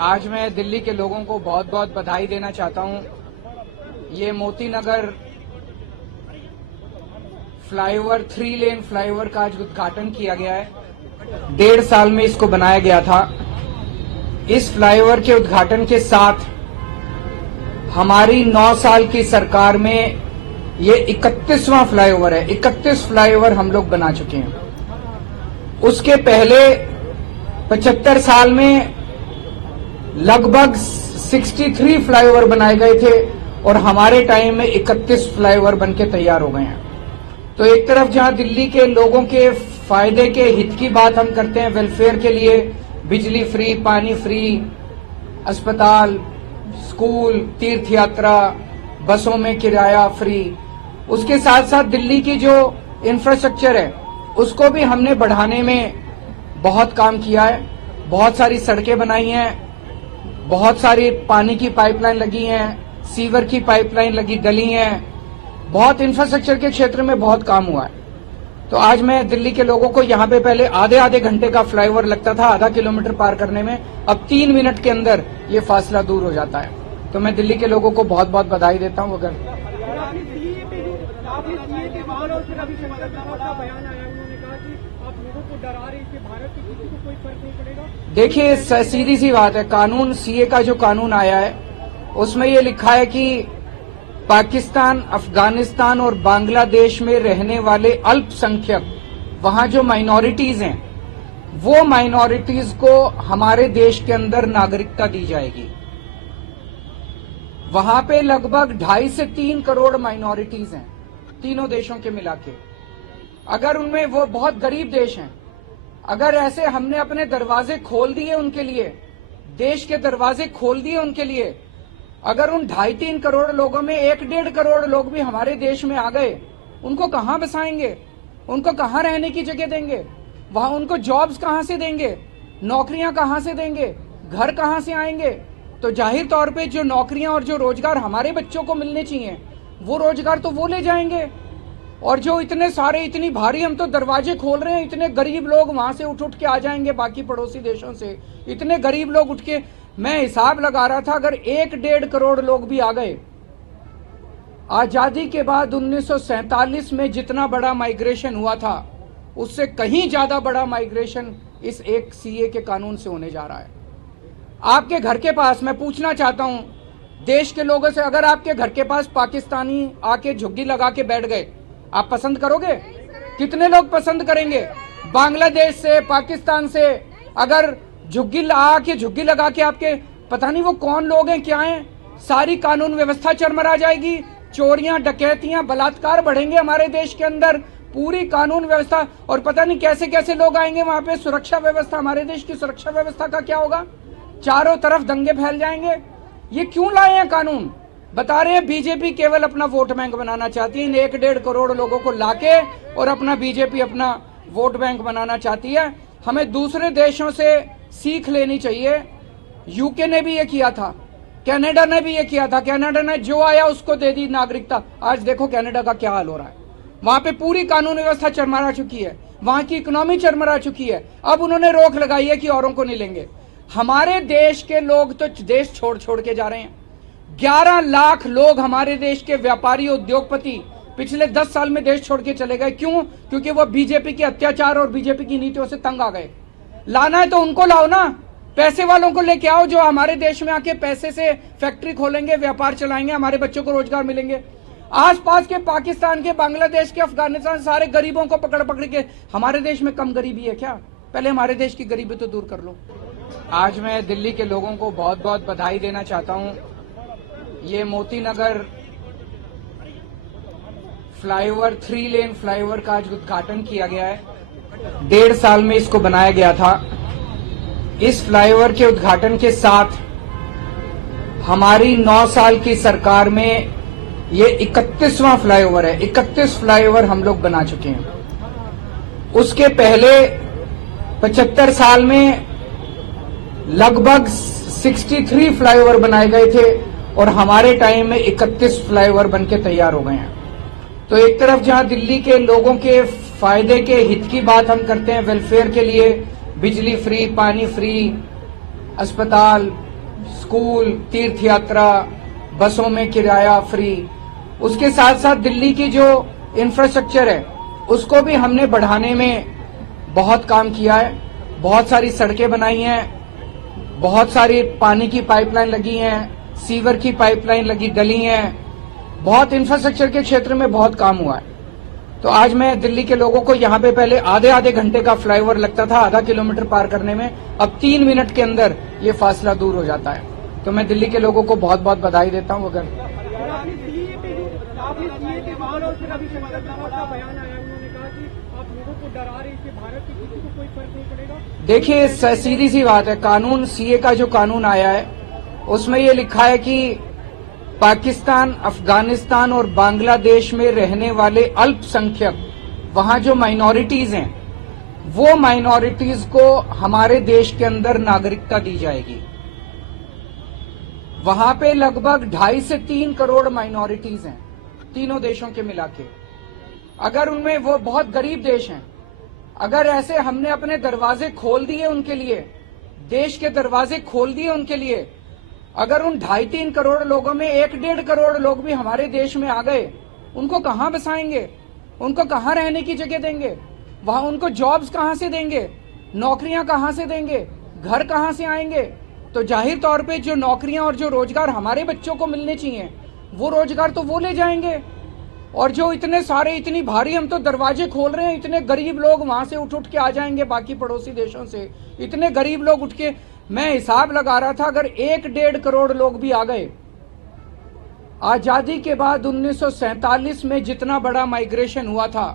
आज मैं दिल्ली के लोगों को बहुत बहुत बधाई देना चाहता हूं। ये Moti Nagar flyover 3 lane flyover का आज उद्घाटन किया गया है। 1.5 साल में इसको बनाया गया था। इस फ्लाईओवर के उद्घाटन के साथ हमारी 9 साल की सरकार में ये 31वां फ्लाईओवर है। 31 फ्लाईओवर हम लोग बना चुके हैं। उसके पहले 75 साल में लगभग 63 फ्लाईओवर बनाए गए थे और हमारे टाइम में 31 फ्लाईओवर बनके तैयार हो गए हैं। तो एक तरफ जहां दिल्ली के लोगों के फायदे के हित की बात हम करते हैं, वेलफेयर के लिए बिजली फ्री, पानी फ्री, अस्पताल, स्कूल, तीर्थ यात्रा, बसों में किराया फ्री, उसके साथ साथ दिल्ली की जो इंफ्रास्ट्रक्चर है उसको भी हमने बढ़ाने में बहुत काम किया है। बहुत सारी सड़कें बनाई हैं, बहुत सारी पानी की पाइपलाइन लगी हैं, सीवर की पाइपलाइन डली हैं, बहुत इंफ्रास्ट्रक्चर के क्षेत्र में बहुत काम हुआ है। तो आज मैं दिल्ली के लोगों को यहाँ पे पहले आधे घंटे का फ्लाईओवर लगता था आधा किलोमीटर पार करने में, अब 3 मिनट के अंदर ये फासला दूर हो जाता है। तो मैं दिल्ली के लोगों को बहुत बहुत बधाई देता हूँ। अगर देखिए, सीधी सी बात है, कानून सीए का जो कानून आया है उसमें ये लिखा है कि पाकिस्तान, अफगानिस्तान और बांग्लादेश में रहने वाले अल्पसंख्यक, वहां जो माइनॉरिटीज हैं, वो माइनॉरिटीज को हमारे देश के अंदर नागरिकता दी जाएगी। वहां पे लगभग 2.5 से 3 करोड़ माइनॉरिटीज हैं, तीनों देशों के मिला के। अगर उनमें, वो बहुत गरीब देश हैं, अगर ऐसे हमने अपने दरवाजे खोल दिए उनके लिए, देश के दरवाजे खोल दिए उनके लिए, अगर उन 2.5-3 करोड़ लोगों में 1-1.5 करोड़ लोग भी हमारे देश में आ गए, उनको कहां बसाएंगे? उनको कहां रहने की जगह देंगे? वहां उनको जॉब्स कहां से देंगे? नौकरियां कहां से देंगे? घर कहां से आएंगे? तो जाहिर तौर पे जो नौकरियां और जो रोजगार हमारे बच्चों को मिलने चाहिए, वो रोजगार तो वो ले जाएंगे। और जो इतने सारे, इतनी भारी हम तो दरवाजे खोल रहे हैं, इतने गरीब लोग वहां से उठ के आ जाएंगे बाकी पड़ोसी देशों से, इतने गरीब लोग उठ के, मैं हिसाब लगा रहा था, अगर 1-1.5 करोड़ लोग भी आ गए, आजादी के बाद 1947 में जितना बड़ा माइग्रेशन हुआ था उससे कहीं ज्यादा बड़ा माइग्रेशन इस एक सीए के कानून से होने जा रहा है। आपके घर के पास, मैं पूछना चाहता हूं देश के लोगों से, अगर आपके घर के पास पाकिस्तानी आके झुग्गी लगा के बैठ गए, आप पसंद करोगे? कितने लोग पसंद करेंगे? बांग्लादेश से, पाकिस्तान से अगर झुग्गी लगा के आपके, पता नहीं वो कौन लोग हैं, क्या हैं, सारी कानून व्यवस्था चरमरा जाएगी। चोरियां, डकैतियां, बलात्कार बढ़ेंगे हमारे देश के अंदर, पूरी कानून व्यवस्था, और पता नहीं कैसे कैसे लोग आएंगे वहां पे। सुरक्षा व्यवस्था, हमारे देश की सुरक्षा व्यवस्था का क्या होगा? चारों तरफ दंगे फैल जाएंगे। ये क्यों लाए हैं कानून? बता रहे हैं बीजेपी केवल अपना वोट बैंक बनाना चाहती है। इन 1-1.5 करोड़ लोगों को लाके और बीजेपी अपना वोट बैंक बनाना चाहती है। हमें दूसरे देशों से सीख लेनी चाहिए। यूके ने भी ये किया था, कनाडा ने भी ये किया था। कनाडा ने जो आया उसको दे दी नागरिकता। आज देखो कनाडा का क्या हाल हो रहा है। वहां पे पूरी कानून व्यवस्था चरमरा चुकी है, वहां की इकोनॉमी चरमरा चुकी है। अब उन्होंने रोक लगाई है कि औरों को नहीं लेंगे। हमारे देश के लोग तो देश छोड़ के जा रहे हैं। 11 लाख लोग हमारे देश के व्यापारी, उद्योगपति पिछले 10 साल में देश छोड़ के चले गए। क्यों? क्योंकि वो बीजेपी के अत्याचार और बीजेपी की नीतियों से तंग आ गए। लाना है तो उनको लाओ ना, पैसे वालों को लेके आओ, जो हमारे देश में आके पैसे से फैक्ट्री खोलेंगे, व्यापार चलाएंगे, हमारे बच्चों को रोजगार मिलेंगे। आसपास के पाकिस्तान के, बांग्लादेश के, अफगानिस्तान, सारे गरीबों को पकड़ के, हमारे देश में कम गरीबी है क्या? पहले हमारे देश की गरीबी तो दूर कर लो। आज मैं दिल्ली के लोगों को बहुत बहुत बधाई देना चाहता हूं। ये Moti Nagar flyover 3 lane flyover का आज उद्घाटन किया गया है। 1.5 साल में इसको बनाया गया था। इस फ्लाईओवर के उद्घाटन के साथ हमारी 9 साल की सरकार में ये 31वां फ्लाईओवर है। 31 फ्लाईओवर हम लोग बना चुके हैं। उसके पहले 75 साल में लगभग 63 फ्लाईओवर बनाए गए थे और हमारे टाइम में 31 फ्लाईओवर बनके तैयार हो गए हैं। तो एक तरफ जहां दिल्ली के लोगों के फायदे के हित की बात हम करते हैं, वेलफेयर के लिए बिजली फ्री, पानी फ्री, अस्पताल, स्कूल, तीर्थ यात्रा, बसों में किराया फ्री, उसके साथ साथ दिल्ली की जो इंफ्रास्ट्रक्चर है उसको भी हमने बढ़ाने में बहुत काम किया है। बहुत सारी सड़कें बनाई हैं, बहुत सारी पानी की पाइपलाइन लगी हैं, सीवर की पाइपलाइन डली हैं, बहुत इंफ्रास्ट्रक्चर के क्षेत्र में बहुत काम हुआ है। तो आज मैं दिल्ली के लोगों को यहाँ पे पहले आधे घंटे का फ्लाईओवर लगता था आधा किलोमीटर पार करने में, अब 3 मिनट के अंदर ये फासला दूर हो जाता है। तो मैं दिल्ली के लोगों को बहुत बहुत बधाई देता हूँ। अगर देखिए, सीधी सी बात है, कानून सीए का जो कानून आया है उसमें ये लिखा है कि पाकिस्तान, अफगानिस्तान और बांग्लादेश में रहने वाले अल्पसंख्यक, वहां जो माइनॉरिटीज हैं, वो माइनॉरिटीज को हमारे देश के अंदर नागरिकता दी जाएगी। वहां पे लगभग 2.5 से 3 करोड़ माइनॉरिटीज हैं तीनों देशों के मिला के। अगर उनमें, वो बहुत गरीब देश हैं, अगर ऐसे हमने अपने दरवाजे खोल दिए उनके लिए, देश के दरवाजे खोल दिए उनके लिए, अगर उन 2.5-3 करोड़ लोगों में 1-1.5 करोड़ लोग भी हमारे देश में आ गए, उनको कहां बसाएंगे? उनको कहां रहने की जगह देंगे? वहां उनको जॉब्स कहां से देंगे? नौकरियां कहां से देंगे? घर कहां से आएंगे? तो जाहिर तौर पे जो नौकरियां और जो रोजगार हमारे बच्चों को मिलने चाहिए, वो रोजगार तो वो ले जाएंगे। और जो इतने सारे, इतनी भारी हम तो दरवाजे खोल रहे हैं, इतने गरीब लोग वहां से उठ के आ जाएंगे बाकी पड़ोसी देशों से, इतने गरीब लोग उठ के, मैं हिसाब लगा रहा था, अगर 1-1.5 करोड़ लोग भी आ गए, आजादी के बाद 1947 में जितना बड़ा माइग्रेशन हुआ था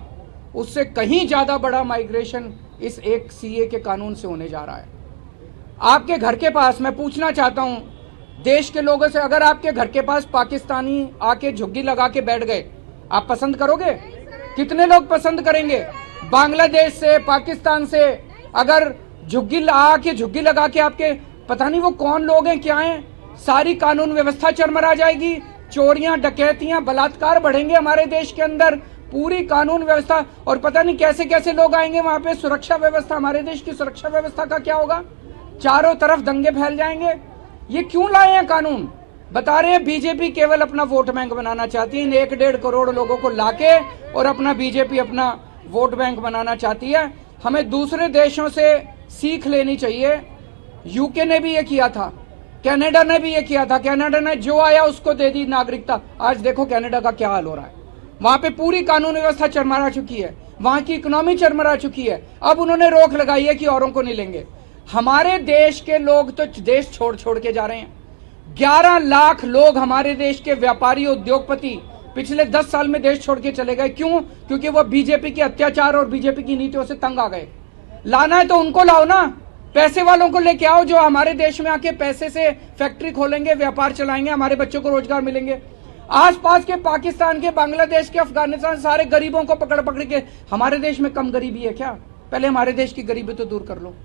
उससे कहीं ज्यादा बड़ा माइग्रेशन इस एक सीए के कानून से होने जा रहा है। आपके घर के पास, मैं पूछना चाहता हूं देश के लोगों से, अगर आपके घर के पास पाकिस्तानी आके झुग्गी लगा के बैठ गए, आप पसंद करोगे? कितने लोग पसंद करेंगे? बांग्लादेश से, पाकिस्तान से अगर झुग्गी लगा के आपके, पता नहीं वो कौन लोग हैं, क्या हैं, सारी कानून व्यवस्था चरमरा जाएगी, चोरियां, डकैतियां, बलात्कार बढ़ेंगे हमारे देश के अंदर, पूरी कानून व्यवस्था, और पता नहीं कैसे कैसे लोग आएंगे वहां पे। सुरक्षा व्यवस्था, हमारे देश की सुरक्षा व्यवस्था का क्या होगा? चारों तरफ दंगे फैल जाएंगे। ये क्यों लाए हैं कानून? बता रहे हैं बीजेपी केवल अपना वोट बैंक बनाना चाहती है, इन 1-1.5 करोड़ लोगों को लाके, और अपना बीजेपी अपना वोट बैंक बनाना चाहती है। हमें दूसरे देशों से सीख लेनी चाहिए। यूके ने भी ये किया था, कनाडा ने भी ये किया था, कनाडा ने जो आया उसको दे दी नागरिकता। आज देखो कनाडा का क्या हाल हो रहा है, वहां पे पूरी कानून व्यवस्था चरमरा चुकी है, वहां की इकोनॉमी चरमरा चुकी है। अब उन्होंने रोक लगाई है कि औरों को नहीं लेंगे। हमारे देश के लोग तो देश छोड़ के जा रहे हैं। 11 लाख लोग हमारे देश के व्यापारी, उद्योगपति पिछले 10 साल में देश छोड़ के चले गए। क्यों? क्योंकि वो बीजेपी के अत्याचार और बीजेपी की नीतियों से तंग आ गए। लाना है तो उनको लाओ ना, पैसे वालों को लेके आओ, जो हमारे देश में आके पैसे से फैक्ट्री खोलेंगे, व्यापार चलाएंगे, हमारे बच्चों को रोजगार मिलेंगे। आसपास के पाकिस्तान के, बांग्लादेश के, अफगानिस्तान, सारे गरीबों को पकड़ के, हमारे देश में कम गरीबी है क्या? पहले हमारे देश की गरीबी तो दूर कर लो।